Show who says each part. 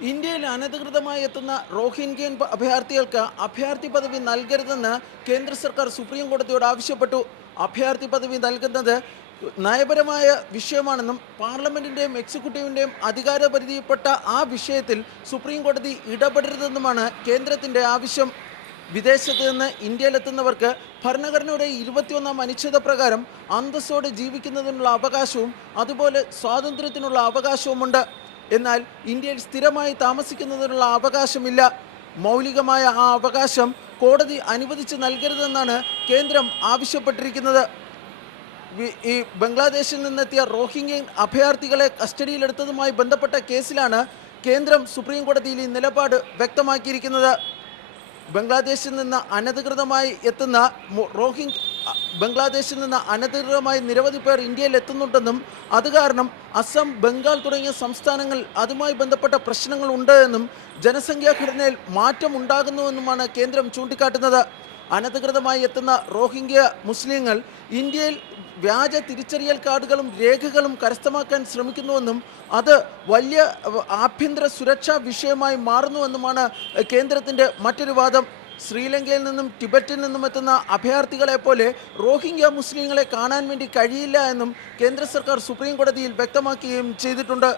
Speaker 1: ഇന്ത്യയിൽ അനധികൃതമായി എത്തുന്ന റോഹിൻഗ്യൻ അഭയാർത്ഥികൾക്ക് അഭയാർത്ഥി പദവി നൽകരുതെന്ന് കേന്ദ്ര സർക്കാർ സുപ്രീം കോടതിയോട് ആവശ്യപ്പെട്ടു. അഭയാർത്ഥി പദവി നൽകുന്നത് നയപരമായ വിഷയമാണെന്നും പാർലമെന്റിന്റെയും എക്സിക്യൂട്ടീവിന്റെയും അധികാരപരിധിയിൽപ്പെട്ട ആ വിഷയത്തിൽ സുപ്രീം കോടതി ഇടപെടരുതെന്നുമാണ് കേന്ദ്രത്തിന്റെ ആവശ്യം. വിദേശത്ത് നിന്ന് ഇന്ത്യയിലെത്തുന്നവർക്ക് ഭരണഘടനയുടെ ഇരുപത്തിയൊന്നാം അനുച്ഛേദ പ്രകാരം അന്തസ്സോടെ ജീവിക്കുന്നതിനുള്ള അവകാശവും അതുപോലെ സ്വാതന്ത്ര്യത്തിനുള്ള അവകാശവുമുണ്ട്. എന്നാൽ ഇന്ത്യയിൽ സ്ഥിരമായി താമസിക്കുന്നതിനുള്ള അവകാശമില്ല. മൗലികമായ ആ അവകാശം കോടതി അനുവദിച്ച് നൽകരുതെന്നാണ് കേന്ദ്രം ആവശ്യപ്പെട്ടിരിക്കുന്നത്. ഈ ബംഗ്ലാദേശിൽ നിന്നെത്തിയ റോഹിംഗ്യൻ അഭയാർത്ഥികളെ കസ്റ്റഡിയിലെടുത്തതുമായി ബന്ധപ്പെട്ട കേസിലാണ് കേന്ദ്രം സുപ്രീം കോടതിയിൽ ഈ നിലപാട് വ്യക്തമാക്കിയിരിക്കുന്നത്. ബംഗ്ലാദേശിൽ നിന്ന് അനധികൃതമായി എത്തുന്ന റോഹിംഗ് ബംഗ്ലാദേശിൽ നിന്ന് അനധികൃതമായി നിരവധി പേർ ഇന്ത്യയിൽ എത്തുന്നുണ്ടെന്നും അത് കാരണം അസം ബംഗാൾ തുടങ്ങിയ സംസ്ഥാനങ്ങളിൽ അതുമായി ബന്ധപ്പെട്ട പ്രശ്നങ്ങൾ ഉണ്ട് എന്നും ജനസംഖ്യാ ഘടനയിൽ മാറ്റം ഉണ്ടാകുന്നുവെന്നുമാണ് കേന്ദ്രം ചൂണ്ടിക്കാട്ടുന്നത്. അനധികൃതമായി എത്തുന്ന റോഹിംഗ്യ മുസ്ലിങ്ങൾ ഇന്ത്യയിൽ വ്യാജ തിരിച്ചറിയൽ കാർഡുകളും രേഖകളും കരസ്ഥമാക്കാൻ ശ്രമിക്കുന്നുവെന്നും അത് വലിയ ആഭ്യന്തര സുരക്ഷാ വിഷയമായി മാറുന്നുവെന്നുമാണ് കേന്ദ്രത്തിന്റെ മറ്റൊരു വാദം. ശ്രീലങ്കയിൽ നിന്നും ടിബറ്റിൽ നിന്നും എത്തുന്ന അഭയാർത്ഥികളെ പോലെ റോഹിംഗ്യ മുസ്ലിങ്ങളെ കാണാൻ വേണ്ടി കഴിയില്ല എന്നും കേന്ദ്ര സർക്കാർ സുപ്രീം കോടതിയിൽ വ്യക്തമാക്കുകയും ചെയ്തിട്ടുണ്ട്.